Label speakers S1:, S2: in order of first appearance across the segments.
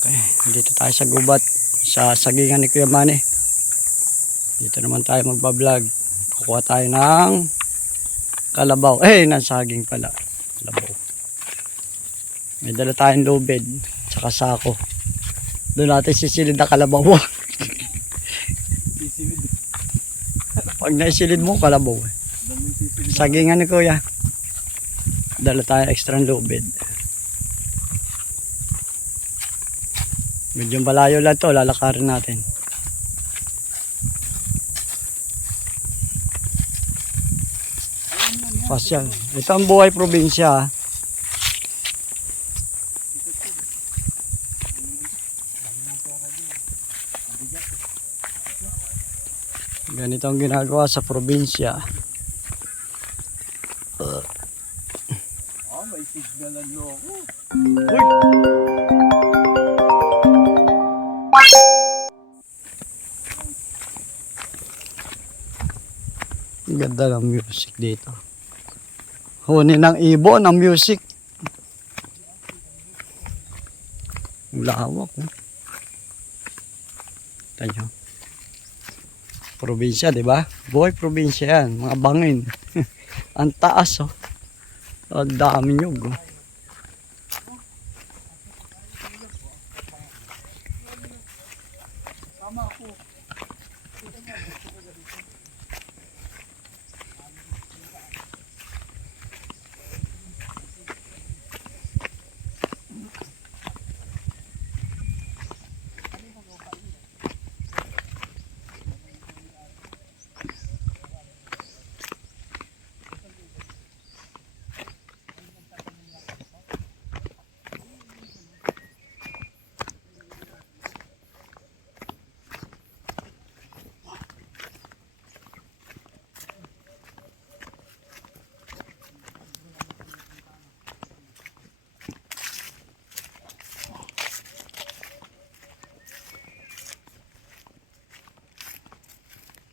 S1: Okay, dito tayo sa gubat sa sagingan ni Kuya Manny. Dito naman tayo magbablog. Kukuha tayo ng kalabaw. Eh, ng saging pala. Kalabaw. May dala tayong lubid. Tsaka sako. Doon natin sisilid na kalabaw. Pag naisilid mo, kalabaw. eh. Sagingan ni Kuya. Dala tayo extra lubid. Medyo malayo lang to, lalakarin natin. Pasyal. Ito ang buhay probinsya. ah. Ganito ang ginagawa sa probinsya. Ganda ng music dito. Huni ng ibon ang music. Lawak. Oh. Tanyo. Probinsya, di ba? Buhay probinsya yan. Mga bangin. ang taas, oh. Ang dami nyug, oh.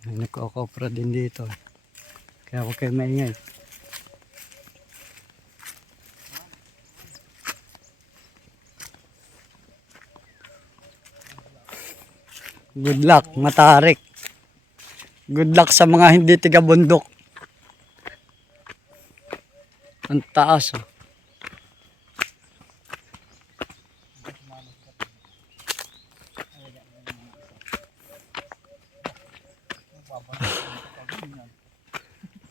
S1: May nagkokopra din dito. Kaya ako kayo maingay. Good luck, matarik. Good luck sa mga hindi tiga bundok. Ang taas oh.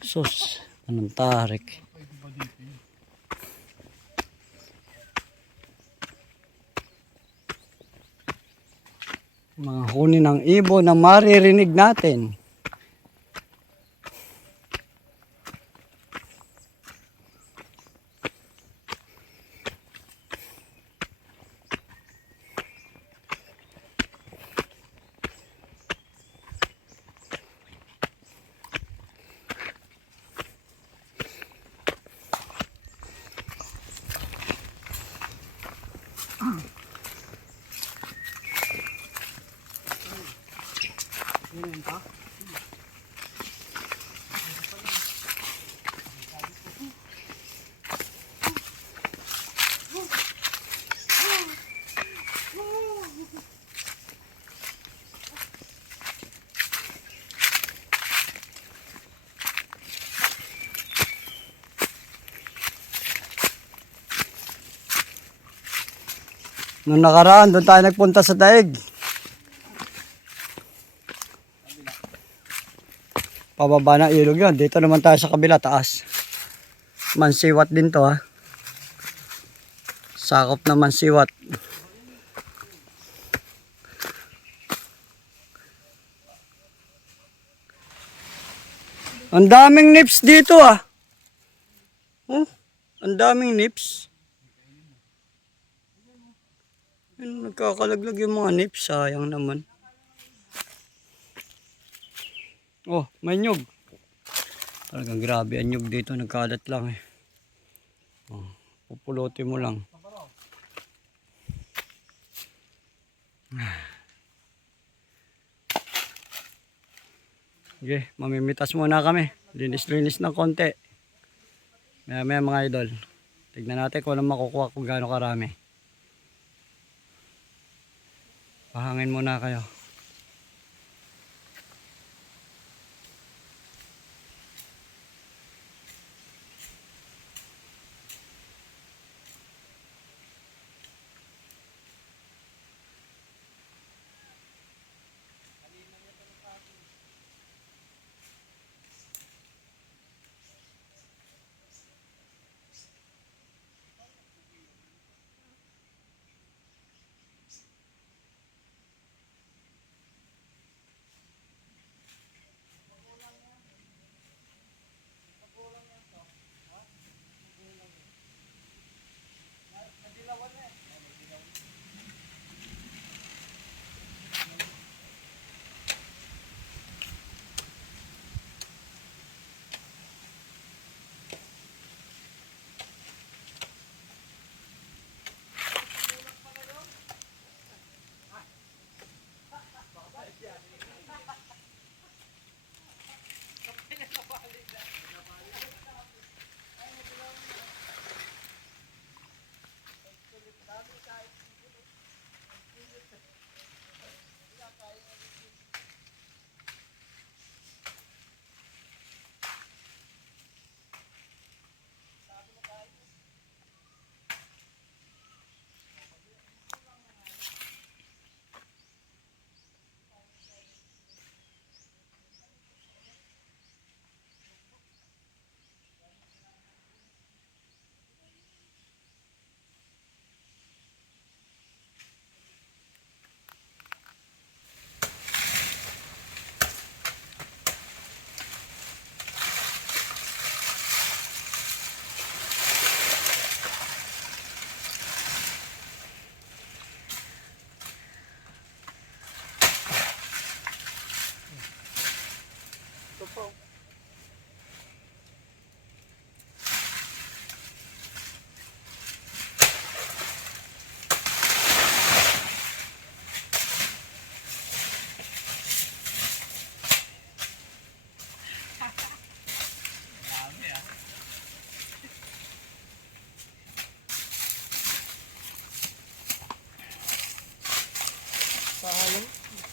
S1: Sus, anong tarik. Mga huni ng ibon na maririnig natin. Nung nakaraan, doon tayo nagpunta sa daig. Pababa na ilog yun. Dito naman tayo sa kabila, taas. Mansiwat din to ha. Sakop na mansiwat. Ang daming nips dito ah. Oh, ang daming nips. Nagkakalaglag yung mga nips, sayang naman. Oh, may nyug. Talagang grabe ang nyug dito, nagkalat lang eh. Oh, pupulotin mo lang. Okay, mamimitas muna kami. Linis-linis ng konti. Maya maya mga idol. Tignan natin kung ano makukuha kung gaano karami. Pahangin muna kayo.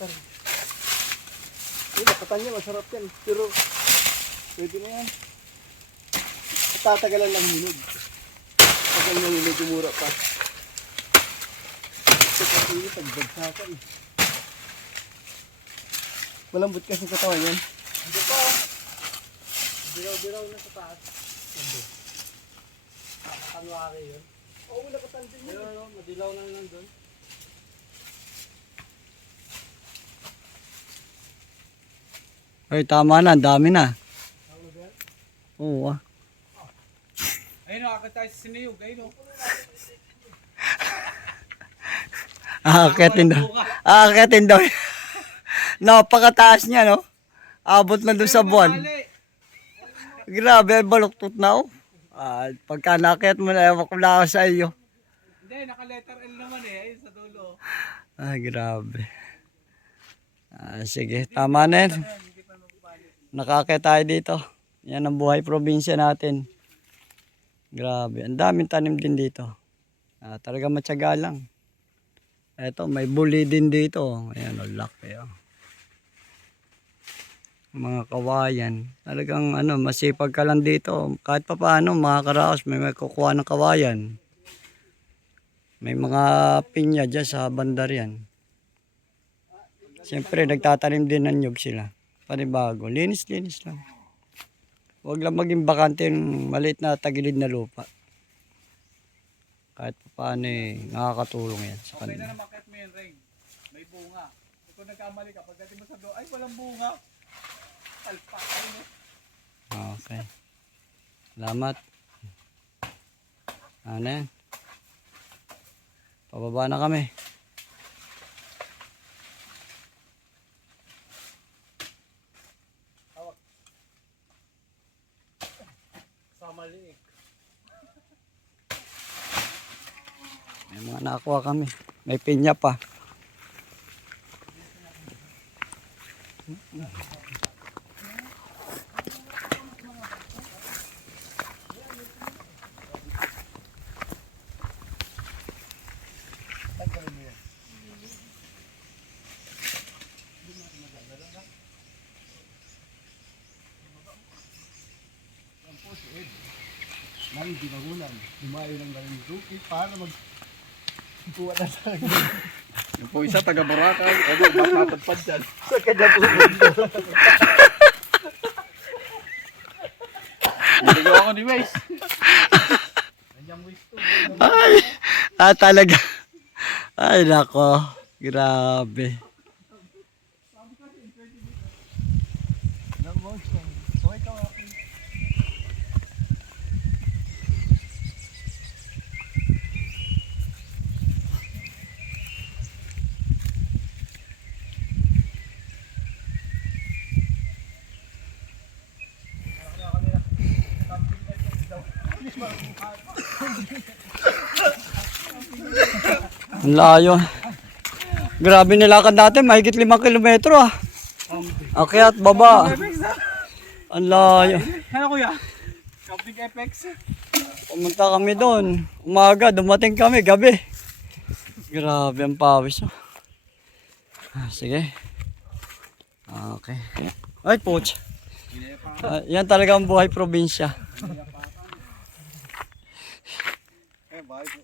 S2: Sorry. Uy, nakatan niya, masarap yan. Pero, pwede na yan. Tatagalan lang hinog. Tagal na hinog, umura pa. Ito kasi yung tagbagsakan. Malambot kasi katawan yan. Hindi pa. Biraw-biraw na sa taas. Hindi. Kanwari yun. Oo, nakatan din yun. Pero, madilaw na nandun.
S1: Ay, tama na. Ang dami na. Oo ah.
S2: Ayun, nakakita tayo sa siniyog. Ayun, oh.
S1: Aakatin daw. Aakatin daw. Napakataas niya, no? Abot na doon sa buwan. Grabe, baluktot na, oh. Ah, pagka nakit mo na, ewan ko na ako sa iyo.
S2: Hindi, naka-letter L naman eh. Ayun sa dulo.
S1: Ah, grabe. Ah, sige, tama na yan. Nakakit tayo dito. Yan ang buhay probinsya natin. Grabe, ang daming tanim din dito. Ah, talaga matyaga lang. Eto, may buli din dito. Ayan, ang laki. Oh. Mga kawayan. Talagang ano, masipag ka lang dito. Kahit pa paano, mga karaos, may may kukuha ng kawayan. May mga pinya dyan sa bandar yan. Siyempre, nagtatanim din ng nyug sila. Panibago. Linis-linis lang. Huwag lang maging bakante yung maliit na tagilid na lupa. Kahit pa paano eh, nakakatulong yan sa
S2: Okay na
S1: kanila.
S2: naman kahit may rain. May bunga. Kung nagkamali ka, pagdating mo sa dulo, ay walang bunga. Alpa, ayun oh.
S1: Okay. Salamat. Ano yan? Pababa na kami. May mga nakakuha kami. May pinya pa.
S3: ng dinagunan. Dumayo ng galing rookie para mag buwan na sa akin.
S2: Yung po isa, taga Boracay. Ano, matatadpad dyan.
S3: Sa kanya pumunta.
S2: Niligaw ako ni Waze.
S3: Nandiyan mo ito.
S1: Ay, ah talaga. Ay, nako. Grabe. Ang layo. Grabe nilakad natin, mahigit limang kilometro ah. Akyat, baba. Ang layo.
S2: Ano kuya? Camping FX.
S1: Pumunta kami doon. Umaga, dumating kami, gabi. Grabe ang pawis. Oh. Ah, sige. Okay. Ay, poch. Ah, yan talaga ang buhay probinsya. Bible